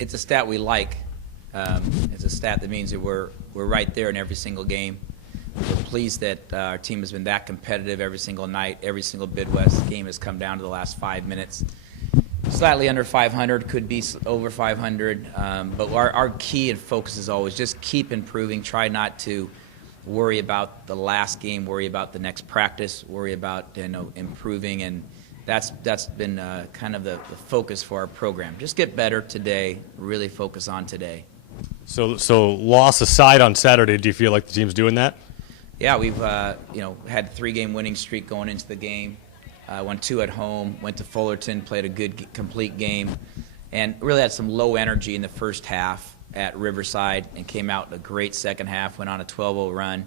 it's a stat we like. It's a stat that means that we're right there in every single game. We're pleased that our team has been that competitive every single night. Every single Midwest game has come down to the last 5 minutes. Slightly under 500, could be over 500, but our key and focus is always just keep improving. Try not to worry about the last game, worry about the next practice, worry about improving, and that's been kind of the focus for our program. Just get better today, really focus on today. So loss aside on Saturday, do you feel like the team's doing that? Yeah, we've had a 3-game winning streak going into the game. Won 2 at home, went to Fullerton, played a good complete game, and really had some low energy in the first half at Riverside and came out in a great second half, went on a 12-0 run,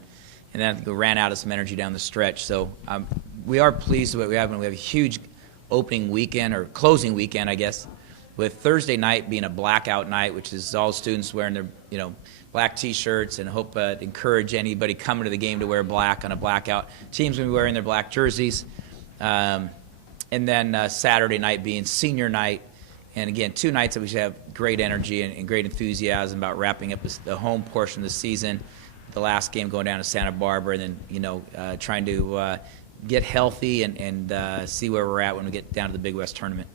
and then ran out of some energy down the stretch. So we are pleased with what we have, and we have a huge opening weekend, or closing weekend, I guess, with Thursday night being a blackout night, which is all students wearing their black T-shirts, and hope encourage anybody coming to the game to wear black on a blackout. Teams will be wearing their black jerseys. And then Saturday night being senior night. And again, 2 nights that we should have great energy and great enthusiasm about wrapping up the home portion of the season. The last game going down to Santa Barbara, and then trying to get healthy and see where we're at when we get down to the Big West tournament.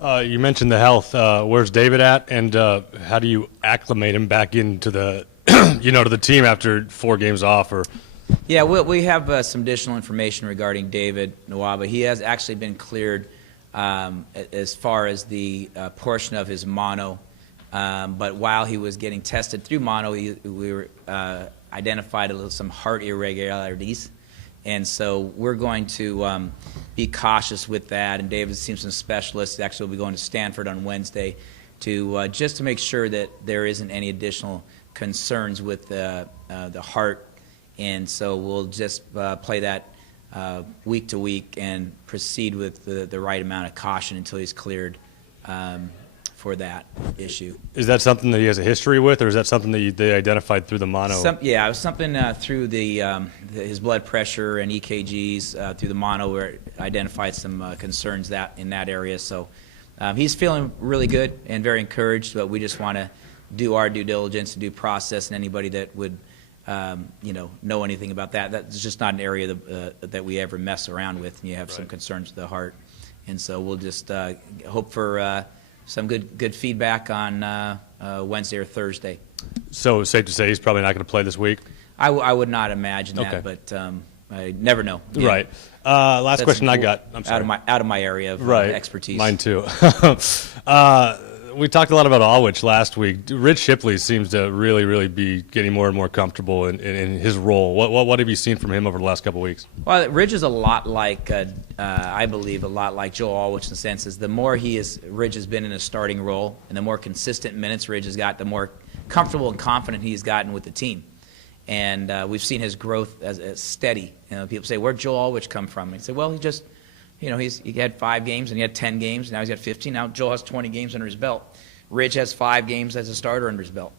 You mentioned the health. Where's David at, and how do you acclimate him back into the to the team after 4 games off? Or yeah, we have some additional information regarding David Nwaba. He has actually been cleared as far as the portion of his mono, but while he was getting tested through mono, we were identified some heart irregularities, and so we're going to be cautious with that. And David's seen some specialists. Actually, will be going to Stanford on Wednesday to just to make sure that there isn't any additional concerns with the heart. And so we'll just play that week to week and proceed with the right amount of caution until he's cleared for that issue. Is that something that he has a history with, or is that something that they identified through the mono? Yeah, it was something through his blood pressure and EKGs through the mono, where it identified some concerns in that area. So he's feeling really good and very encouraged, but we just want to do our due diligence and due process, and anybody that would know anything about that. That's just not an area that we ever mess around with, and you have some concerns with the heart. And so we'll just hope for some good feedback on Wednesday or Thursday. So safe to say he's probably not going to play this week? I would not imagine that, but I never know. Yeah. Right. Last question I got. I'm sorry. Out of my area of expertise. Mine too. We talked a lot about Alwich last week. Rich Shipley seems to really be getting more and more comfortable in his role. What have you seen from him over the last couple of weeks? Well, Rich is a lot like, I believe, a lot like Joe Alwich in the sense is the more Rich has been in a starting role and the more consistent minutes Rich has got, the more comfortable and confident he's gotten with the team. And we've seen his growth as steady. People say, where'd Joe Alwich come from? And he said, well, he just... he had 5 games and he had 10 games. Now he's got 15. Now Joel has 20 games under his belt. Rich has 5 games as a starter under his belt.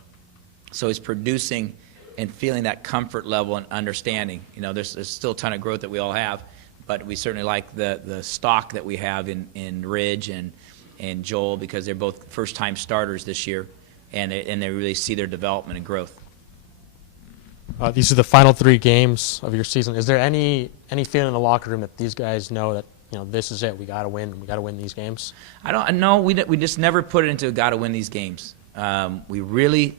So he's producing and feeling that comfort level and understanding. There's still a ton of growth that we all have, but we certainly like the stock that we have in Ridge and Joel, because they're both first-time starters this year, and they really see their development and growth. These are the final 3 games of your season. Is there any feeling in the locker room that these guys know that this is it? We got to win. We got to win these games. I don't know. We just never put it into got to win these games. We really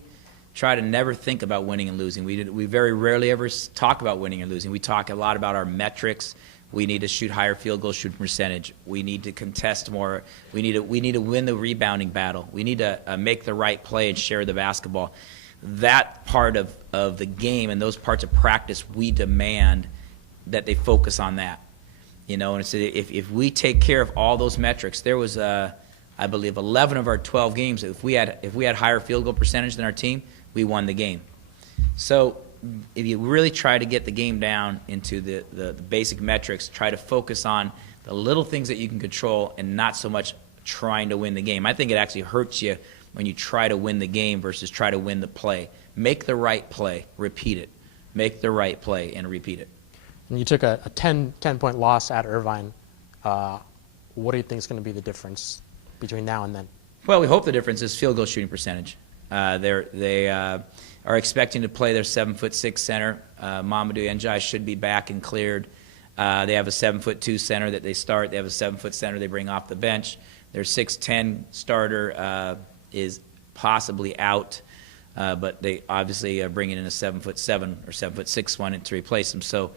try to never think about winning and losing. We very rarely ever talk about winning and losing. We talk a lot about our metrics. We need to shoot higher field goal shooting percentage. We need to contest more. We need to win the rebounding battle. We need to make the right play and share the basketball. That part of the game and those parts of practice, we demand that they focus on that. And so if we take care of all those metrics, there was, I believe, 11 of our 12 games. If we had higher field goal percentage than our team, we won the game. So if you really try to get the game down into the basic metrics, try to focus on the little things that you can control and not so much trying to win the game. I think it actually hurts you when you try to win the game versus try to win the play. Make the right play, repeat it. Make the right play and repeat it. And you took a 10-point loss at Irvine. What do you think is going to be the difference between now and then? Well, we hope the difference is field goal shooting percentage. They are expecting to play their 7'6" center. Mamadou Ndiaye should be back and cleared. They have a 7'2" center that they start. They have a 7' center they bring off the bench. Their 6'10" starter is possibly out, but they obviously are bringing in a 7'7" or 7'6" one to replace him. So,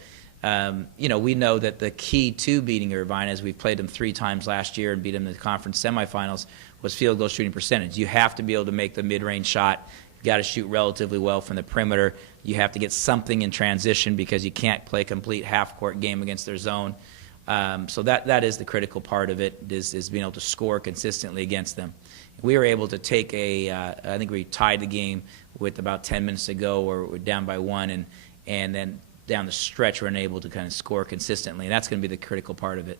we know that the key to beating Irvine, as we've played them 3 times last year and beat them in the conference semifinals, was field goal shooting percentage. You have to be able to make the mid-range shot. You got to shoot relatively well from the perimeter. You have to get something in transition because you can't play a complete half-court game against their zone. So that is the critical part of it, is being able to score consistently against them. We were able to take I think we tied the game with about 10 minutes to go, or we're down by 1, and then down the stretch we're unable to kind of score consistently, and that's going to be the critical part of it.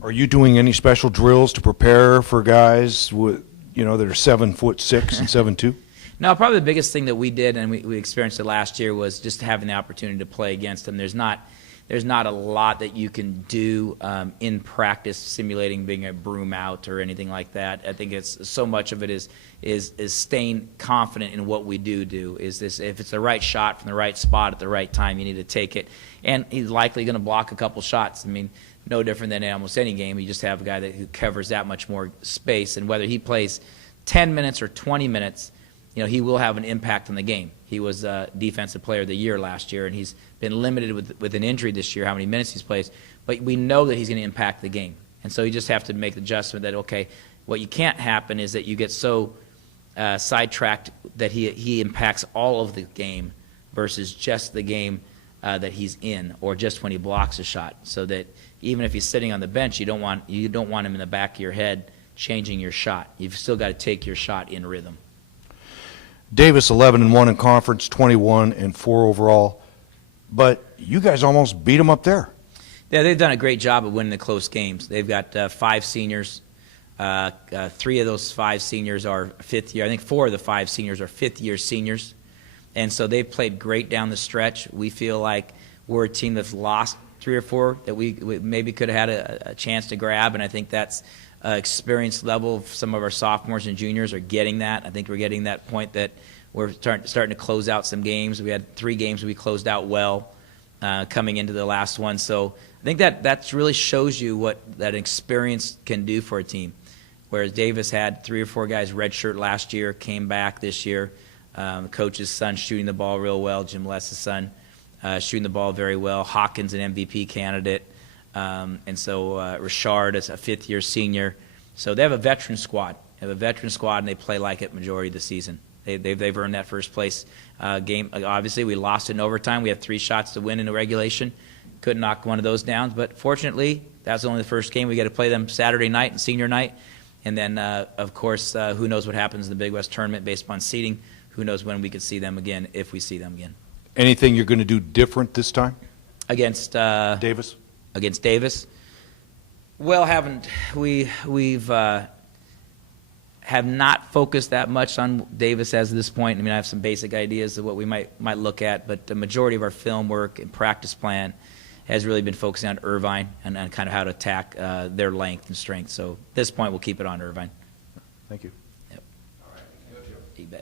Are you doing any special drills to prepare for guys with, that are 7'6" and 7'2"? No, probably the biggest thing that we did, and we experienced it last year, was just having the opportunity to play against them. There's not a lot that you can do in practice, simulating being a broom out or anything like that. I think it's so much of it is staying confident in what we do. Is this, if it's the right shot from the right spot at the right time, you need to take it. And he's likely going to block a couple shots. I mean, no different than in almost any game. You just have a guy who covers that much more space, and whether he plays 10 minutes or 20 minutes, he will have an impact on the game. He was Defensive Player of the Year last year, and he's been limited with an injury this year, how many minutes he's played. But we know that he's going to impact the game. And so you just have to make the adjustment that, okay, what you can't happen is that you get so sidetracked that he impacts all of the game versus just the game that he's in, or just when he blocks a shot. So that even if he's sitting on the bench, you don't want him in the back of your head changing your shot. You've still got to take your shot in rhythm. Davis 11-1 in conference, 21-4 overall, but you guys almost beat them up there. Yeah, they've done a great job of winning the close games. They've got 5 seniors. 3 of those 5 seniors are fifth year. I think 4 of the 5 seniors are fifth-year seniors. And so they've played great down the stretch. We feel like we're a team that's lost 3 or 4 that we maybe could have had a chance to grab, and I think that's experience level of some of our sophomores and juniors are getting that. I think we're getting that point that we're starting to close out some games. We had 3 games we closed out well coming into the last one. So I think that really shows you what that experience can do for a team. Whereas Davis had 3 or 4 guys redshirt last year, came back this year. The coach's son shooting the ball real well, Jim Less's son, shooting the ball very well. Hawkins, an MVP candidate. And so Richard is a fifth-year senior. So they have a veteran squad. And they play like it majority of the season. They've earned that first place game. Obviously, we lost in overtime. We had 3 shots to win in the regulation. Couldn't knock one of those down. But fortunately, that's only the first game. We got to play them Saturday night and senior night. And then, of course, who knows what happens in the Big West tournament based upon seeding. Who knows when we could see them again, if we see them again. Anything you're going to do different this time? Against Davis? Against Davis? Well, we've have not focused that much on Davis as of this point. I mean, I have some basic ideas of what we might look at, but the majority of our film work and practice plan has really been focusing on Irvine and on kind of how to attack their length and strength. So at this point, we'll keep it on Irvine. Thank you.